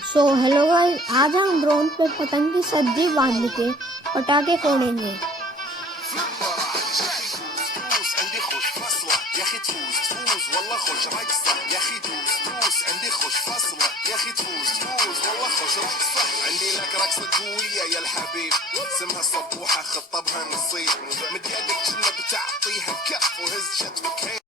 So hello guys, आज हम ड्रोन पे पतंग की सज्जी बांध के पटाखे फोड़ेंगे। عندي خوش فاصلة يا اخي تفوز والله خوش رقصة يا اخي دوس عندي خوش فاصلة يا اخي تفوز والله خوش رقصة عندي لك رقصة قوية يا الحبيب اسمها الصبوحة خطبها نصيب متقدر كنا بتعطيها كف وهز شتفك